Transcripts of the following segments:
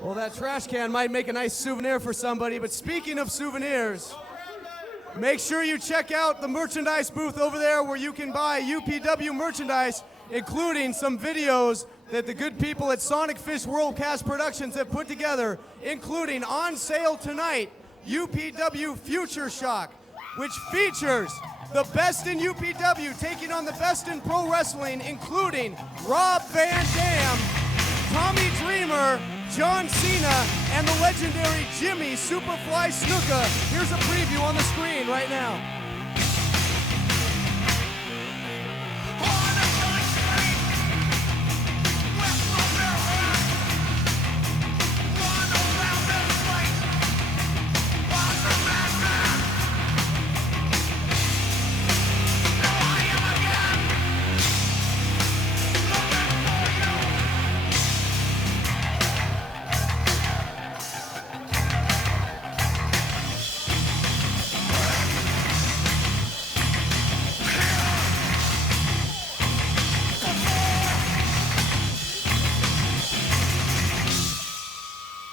Well, that trash can might make a nice souvenir for somebody, but speaking of souvenirs, make sure you check out the merchandise booth over there where you can buy UPW merchandise, including some videos that the good people at Sonic Fish Worldcast Productions have put together, including on sale tonight, UPW Future Shock, which features the best in UPW taking on the best in pro wrestling, including Rob Van Dam, Tommy Dreamer, John Cena, and the legendary Jimmy Superfly Snuka. Here's a preview on the screen right now.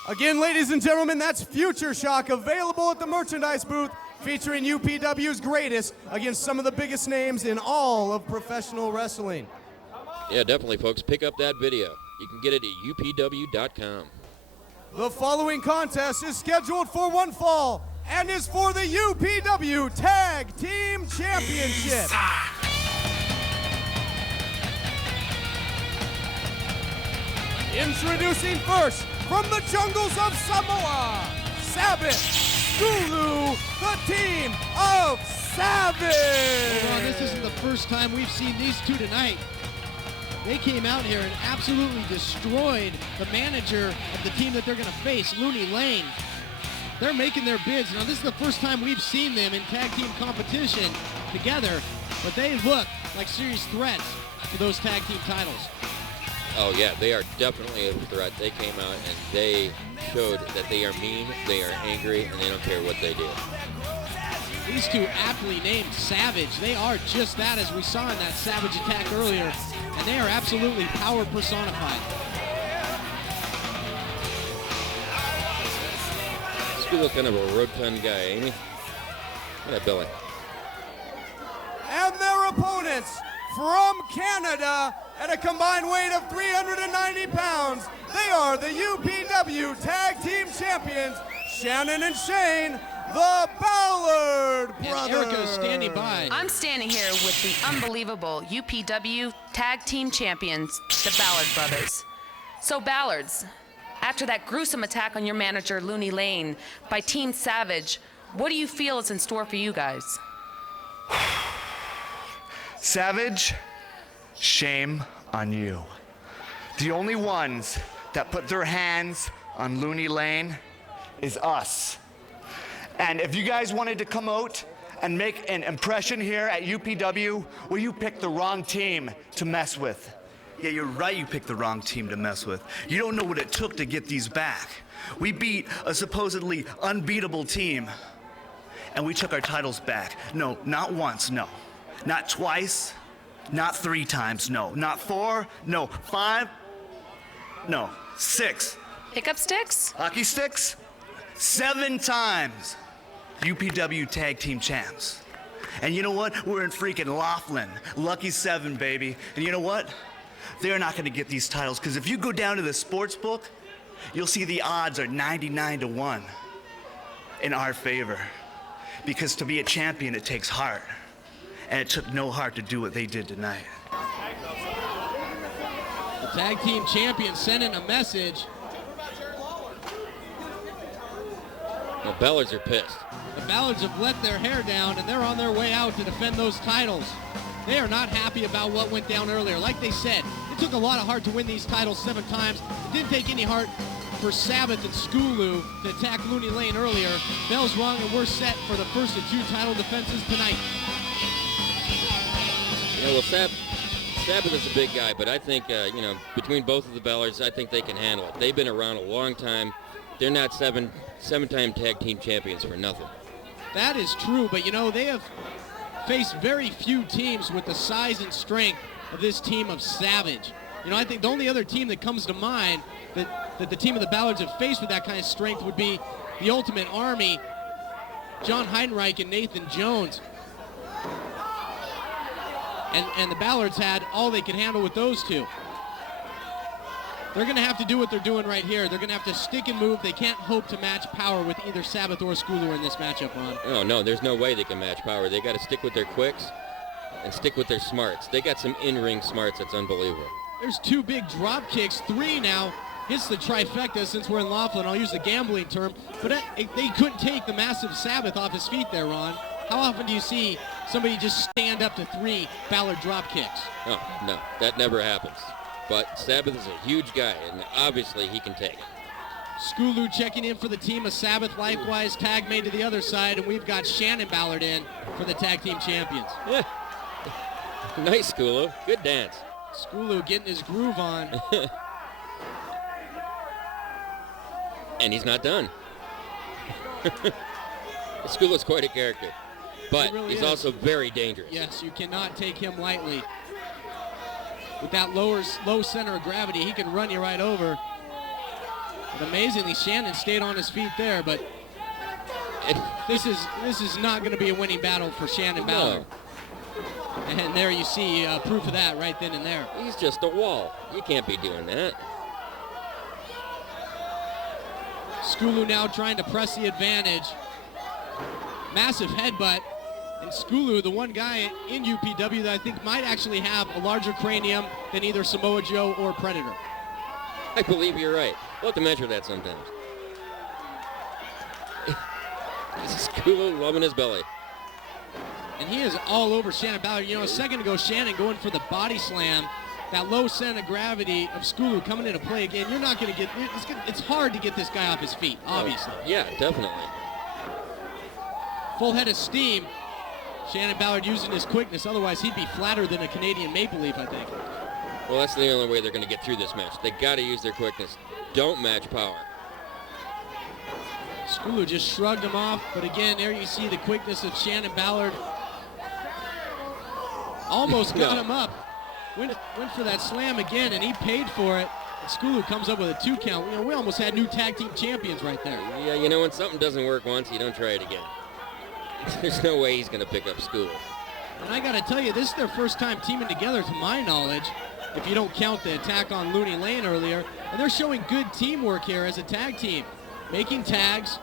Again, ladies and gentlemen, that's Future Shock, available at the merchandise booth, featuring UPW's greatest against some of the biggest names in all of professional wrestling. Yeah, definitely, folks. Pick up that video. You can get it at upw.com. The following contest is scheduled for one fall and is for the UPW Tag Team Championship. Introducing first, from the jungles of Samoa, Sabbath, Zulu, the team of Savage. Hold on, this isn't the first time we've seen these two tonight. They came out here and absolutely destroyed the manager of the team that they're going to face, Looney Lane. They're making their bids. Now, this is the first time we've seen them in tag team competition together, but they look like serious threats for those tag team titles. Oh yeah, they are definitely a threat. They came out and they showed that they are mean, they are angry, and they don't care what they do. These two aptly named Savage, they are just that, as we saw in that Savage attack earlier, and they are absolutely power personified. This dude looks kind of a rotund guy, ain't he? Look at that belly. And their opponents from Canada, at a combined weight of 390 pounds, they are the UPW Tag Team Champions, Shannon and Shane, the Ballard brothers. And Erica's standing by. I'm standing here with the unbelievable UPW Tag Team Champions, the Ballard brothers. So Ballards, after that gruesome attack on your manager, Looney Lane, by Team Savage, what do you feel is in store for you guys? Savage, shame on you. The only ones that put their hands on Looney Lane is us. And if you guys wanted to come out and make an impression here at UPW, well, you picked the wrong team to mess with. Yeah, you're right, you picked the wrong team to mess with. You don't know what it took to get these back. We beat a supposedly unbeatable team, and we took our titles back. No, not once, no. Not twice, not 3 times, no. Not 4, no. 5, no. 6. Pickup sticks? Hockey sticks? 7 times. UPW Tag Team Champs. And you know what? We're in freaking LAUGHLIN. Lucky 7, baby. And you know what? They're not gonna get these titles, because if you go down to the sports book, you'll see the odds are 99-1 in our favor. Because to be a champion, it takes heart. And it took no heart to do what they did tonight. The tag team champions sending a message. The Ballards are pissed. The Ballards have let their hair down, and they're on their way out to defend those titles. They are not happy about what went down earlier. Like they said, it took a lot of heart to win these titles 7 times. It didn't take any heart for Sabbath and Skulu to attack Looney Lane earlier. Bell's rung, and we're set for the first of 2 title defenses tonight. You know, well, Sabbath is a big guy, but I think, between both of the Ballards, I think they can handle it. They've been around a long time. They're not seven-time tag team champions for nothing. That is true, but they have faced very few teams with the size and strength of this team of Savage. You know, I think the only other team that comes to mind that the team of the Ballards have faced with that kind of strength would be the Ultimate Army, John Heidenreich and Nathan Jones. And the Ballards had all they could handle with those two. They're going to have to do what they're doing right here. They're going to have to stick and move. They can't hope to match power with either Sabbath or Schooler in this matchup, Ron. Oh, no, there's no way they can match power. They got to stick with their quicks and stick with their smarts. They got some in-ring smarts that's unbelievable. There's 2 big drop kicks, 3 now. Hits the trifecta since we're in Laughlin. I'll use the gambling term. But they couldn't take the massive Sabbath off his feet there, Ron. How often do you see somebody just stand up to 3 Ballard drop kicks? Oh, no, that never happens. But Sabbath is a huge guy, and obviously he can take it. Skulu checking in for the team of Sabbath. Likewise, tag made to the other side, and we've got Shannon Ballard in for the tag team champions. Yeah. Nice, Skulu. Good dance. Skulu getting his groove on. And he's not done. Skulu's quite a character, but really he's is. also very dangerous. Yes, you cannot take him lightly. With that low center of gravity, he can run you right over. But amazingly, Shannon stayed on his feet there, but this is not going to be a winning battle for Shannon Ballard. And there you see proof of that right then and there. He's just a wall. You can't be doing that. Skulu now trying to press the advantage. Massive headbutt. And Skulu, the one guy in UPW that I think might actually have a larger cranium than either Samoa Joe or Predator. I believe you're right. We'll have to measure that sometimes. Skulu loving his belly. And he is all over Shannon Ballard. You know, a second ago, Shannon going for the body slam. That low center of gravity of Skulu coming into play again. You're not going to get, it's hard to get this guy off his feet, obviously. Yeah, definitely. Full head of steam. Shannon Ballard using his quickness. Otherwise, he'd be flatter than a Canadian Maple Leaf, I think. Well, that's the only way they're going to get through this match. They got to use their quickness. Don't match power. Skulu just shrugged him off, but again, there you see the quickness of Shannon Ballard. Almost got him up. Went for that slam again, and he paid for it. And Skulu comes up with a 2 count. You know, we almost had new tag team champions right there. Yeah, you know, when something doesn't work once, you don't try it again. There's no way he's going to pick up Skulu. And I got to tell you, this is their first time teaming together, to my knowledge, if you don't count the attack on Looney Lane earlier. And they're showing good teamwork here as a tag team, making tags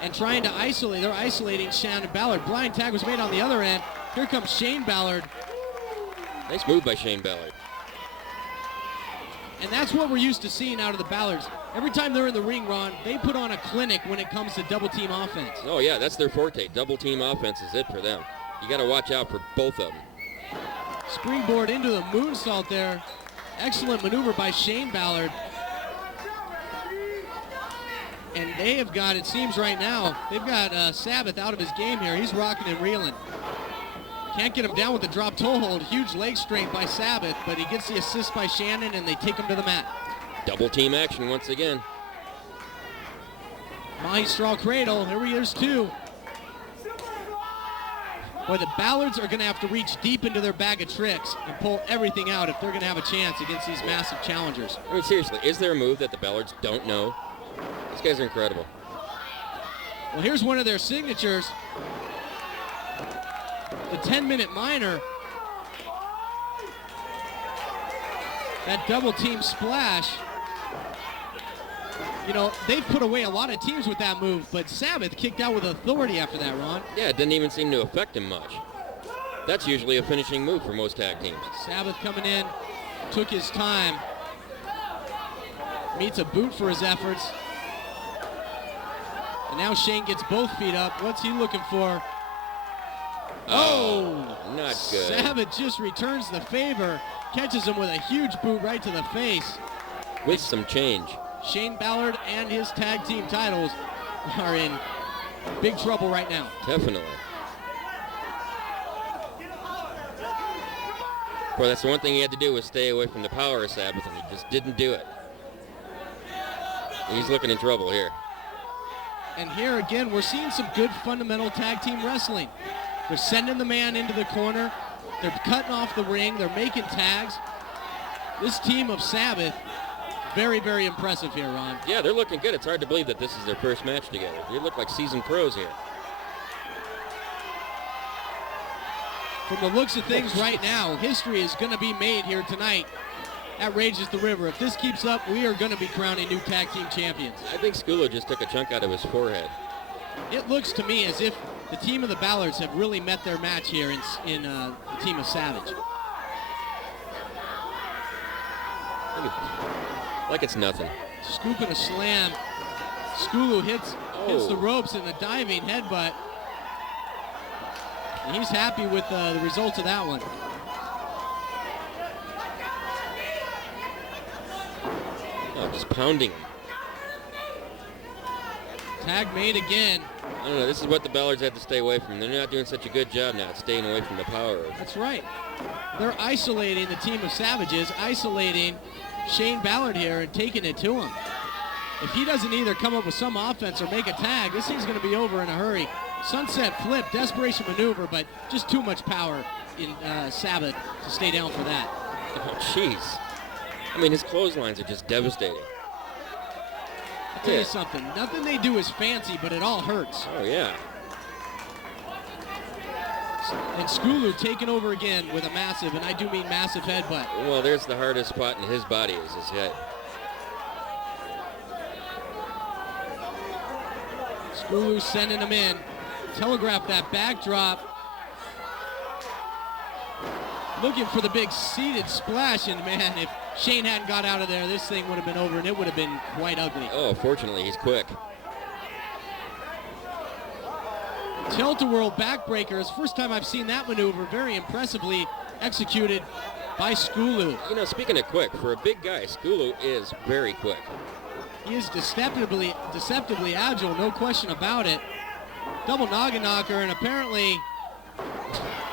and trying to isolate. They're isolating Shannon Ballard. Blind tag was made on the other end. Here comes Shane Ballard. Nice move by Shane Ballard. And that's what we're used to seeing out of the Ballards. Every time they're in the ring, Ron, they put on a clinic when it comes to double team offense. Oh, yeah, that's their forte. Double team offense is it for them. You got to watch out for both of them. Springboard into the moonsault there. Excellent maneuver by Shane Ballard. And they have got, it seems right now, they've got Sabbath out of his game here. He's rocking and reeling. Can't get him down with the drop toe hold. Huge leg strength by Sabbath, but he gets the assist by Shannon, and they take him to the mat. Double team action once again. Mahi straw cradle. Here he is, too. Boy, the Ballards are going to have to reach deep into their bag of tricks and pull everything out if they're going to have a chance against these massive challengers. I mean, seriously, is there a move that the Ballards don't know? These guys are incredible. Well, here's one of their signatures. The 10-minute minor. That double team splash. You know, they've put away a lot of teams with that move, but Sabbath kicked out with authority after that, Ron. Yeah, it didn't even seem to affect him much. That's usually a finishing move for most tag teams. Sabbath coming in, took his time. Meets a boot for his efforts. And now Shane gets both feet up. What's he looking for? Oh, not good. Sabbath just returns the favor. Catches him with a huge boot right to the face. With some change. Shane Ballard and his tag team titles are in big trouble right now. Definitely. Boy, that's the one thing he had to do was stay away from the power of Sabbath, and he just didn't do it. He's looking in trouble here. And here again, we're seeing some good fundamental tag team wrestling. They're sending the man into the corner. They're cutting off the ring. They're making tags. This team of Sabbath, very, very impressive here, Ron. Yeah, they're looking good. It's hard to believe that this is their first match together. They look like seasoned pros here. From the looks of things right now, history is going to be made here tonight at Rages the River. If this keeps up, we are going to be crowning new tag team champions. I think Skulo just took a chunk out of his forehead. It looks to me as if the team of the Ballards have really met their match here in the team of Savage. Like it's nothing. Scoop and a slam. Skulu hits the ropes in a diving headbutt. And he's happy with the results of that one. Oh, just pounding him. Tag made again. I don't know. This is what the Ballards have to stay away from. They're not doing such a good job now, staying away from the power. That's right. They're isolating the team of Savages, isolating Shane Ballard here and taking it to him. If he doesn't either come up with some offense or make a tag, this thing's going to be over in a hurry. Sunset flip, desperation maneuver, but just too much power in Sabbath to stay down for that. Oh, jeez. I mean, his clotheslines are just devastating. I'll tell you something. Nothing they do is fancy, but it all hurts. Oh, yeah. And Skulu taking over again with a massive, and I do mean massive headbutt. Well, there's the hardest spot in his body is his head. Skulu sending him in. Telegraph that backdrop. Looking for the big seated splash, and man, if Shane hadn't got out of there, this thing would have been over, and it would have been quite ugly. Oh, fortunately, he's quick. Tilt-a-whirl backbreakers. First time I've seen that maneuver. Very impressively executed by Skulu. You know, speaking of quick, for a big guy, Skulu is very quick. He is deceptively agile, no question about it. Double noggin knocker, and apparently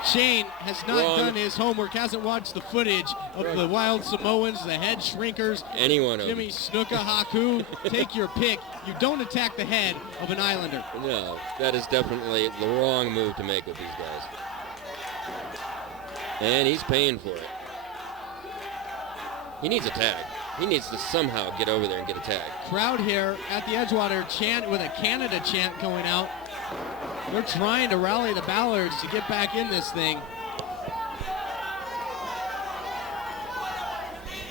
Shane has not done his homework, hasn't watched the footage of the Wild Samoans, the head shrinkers, Any one of them. Jimmy Snuka, Haku. Take your pick. You don't attack the head of an Islander. No, that is definitely the wrong move to make with these guys. And he's paying for it. He needs a tag. He needs to somehow get over there and get a tag. Crowd here at the Edgewater chant with a Canada chant going out. They're trying to rally the Ballards to get back in this thing.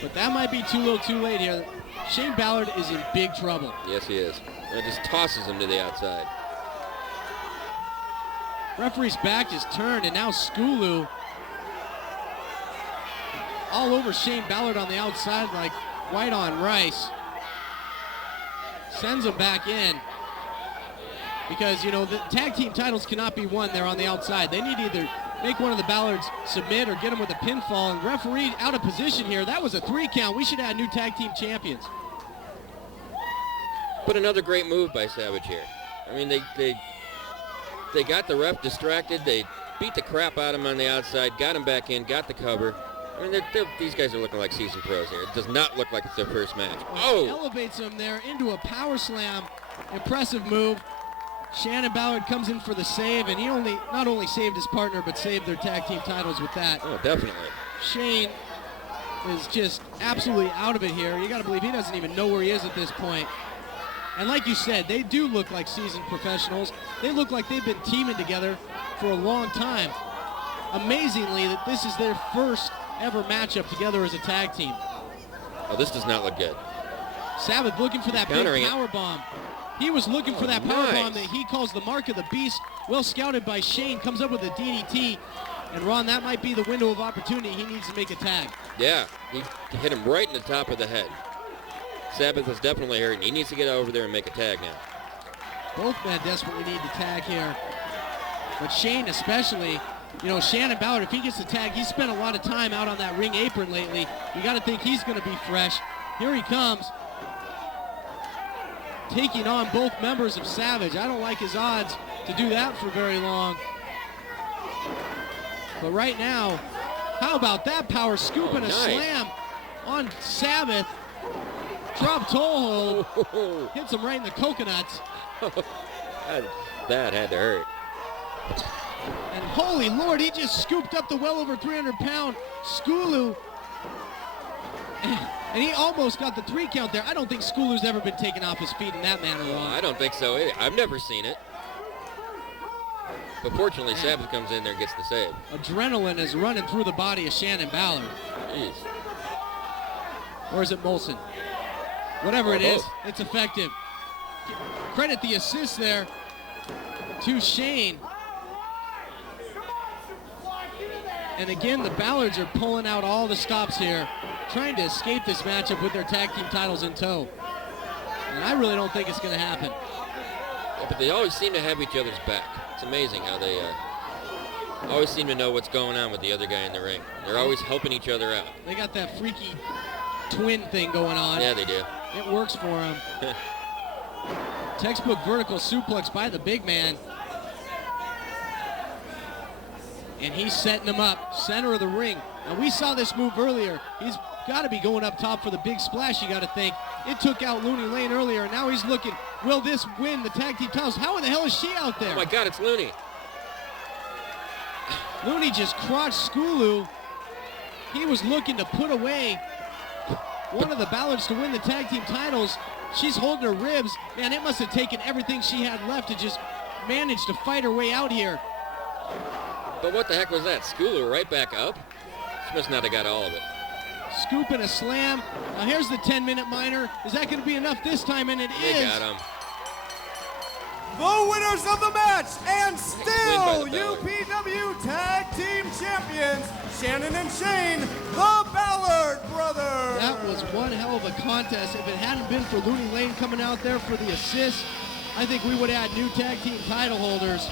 But that might be too little too late here. Shane Ballard is in big trouble. Yes, he is. That just tosses him to the outside. Referee's back is turned, and now Skulu all over Shane Ballard on the outside like white on rice. Sends him back in. Because, you know, the tag team titles cannot be won there on the outside. They need to either make one of the Ballards submit or get him with a pinfall. And referee out of position here. That was a 3 count. We should have new tag team champions. But another great move by Savage here. I mean, they got the ref distracted. They beat the crap out of him on the outside, got him back in, got the cover. I mean, these guys are looking like seasoned pros here. It does not look like it's their first match. Oh! Elevates him there into a power slam. Impressive move. Shannon Ballard comes in for the save, and he not only saved his partner, but saved their tag team titles with that. Oh, definitely. Shane is just absolutely out of it here. You got to believe he doesn't even know where he is at this point. And like you said, they do look like seasoned professionals. They look like they've been teaming together for a long time. Amazingly, that this is their first ever matchup together as a tag team. Oh, this does not look good. Sabbath looking for that big power bomb. He was looking for that power bomb that he calls the mark of the beast. Well scouted by Shane, comes up with a DDT. And Ron, that might be the window of opportunity. He needs to make a tag. Yeah, he hit him right in the top of the head. Sabbath is definitely hurting. He needs to get over there and make a tag now. Both men desperately need the tag here. But Shane especially, you know, Shannon Ballard, if he gets the tag, he's spent a lot of time out on that ring apron lately. You got to think he's going to be fresh. Here he comes. Taking on both members of Savage. I don't like his odds to do that for very long. But right now, how about that power scoop and a slam on Sabbath? Drop toe hold. Hits him right in the coconuts. That had to hurt. And holy Lord, he just scooped up the well over 300-pound Skulu. And he almost got the 3 count there. I don't think Schooler's ever been taken off his feet in that manner, Ron. I don't think so either. I've never seen it. But fortunately, Savage comes in there and gets the save. Adrenaline is running through the body of Shannon Ballard. Jeez. Or is it Molson? Whatever it is, both. it's effective. Credit the assist there to Shane. And again, the Ballards are pulling out all the stops here, trying to escape this matchup with their tag team titles in tow. And I really don't think it's going to happen. Yeah, but they always seem to have each other's back. It's amazing how they always seem to know what's going on with the other guy in the ring. They're always helping each other out. They got that freaky twin thing going on. Yeah, they do. It works for them. Textbook vertical suplex by the big man. And he's setting him up, center of the ring. Now we saw this move earlier. He's got to be going up top for the big splash, you got to think. It took out Looney Lane earlier, and now he's looking, will this win the tag team titles? How in the hell is she out there? Oh my God, it's Looney. Looney just crotched Skulu. He was looking to put away one of the Ballards to win the tag team titles. She's holding her ribs. Man, it must have taken everything she had left to just manage to fight her way out here. But what the heck was that? Schooler right back up? She must not have got all of it. Scoop and a slam. Now here's the 10-minute minor. Is that going to be enough this time? And it They is. got him. The winners of the match and Win still by the Ballard. UPW Tag Team Champions, Shannon and Shane, the Ballard brothers. That was one hell of a contest. If it hadn't been for Looney Lane coming out there for the assist, I think we would have had new tag team title holders.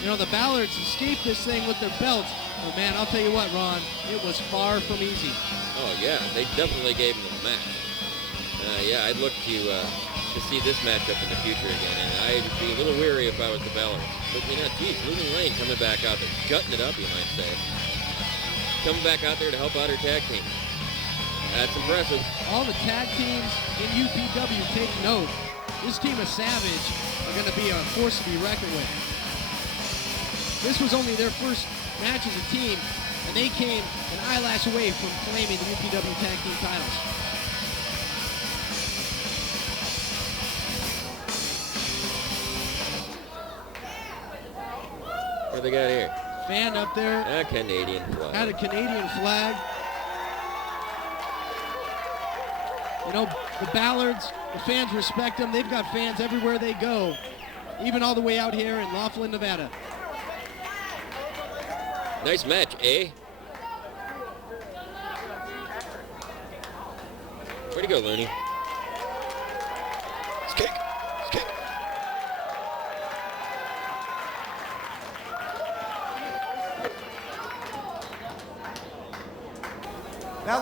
You know, the Ballards escaped this thing with their belts. But man, I'll tell you what, Ron, it was far from easy. Oh yeah, they definitely gave him a match. Yeah, I'd look to see this matchup in the future again, and I'd be a little weary if I was the Ballards. But you know, geez, Looney Lane coming back out there, gutting it up, you might say. Coming back out there to help out her tag team. That's impressive. All the tag teams in UPW take note. This team of Savage are going to be a force to be reckoned with. This was only their first match as a team, and they came an eyelash away from claiming the UPW tag team titles. What do they got here? Fan up there A Canadian flag. had a Canadian flag. You know, the Ballards, the fans respect them. They've got fans everywhere they go, even all the way out here in Laughlin, Nevada. Nice match, eh? Way to go, Looney. Let's kick. Let's kick. Now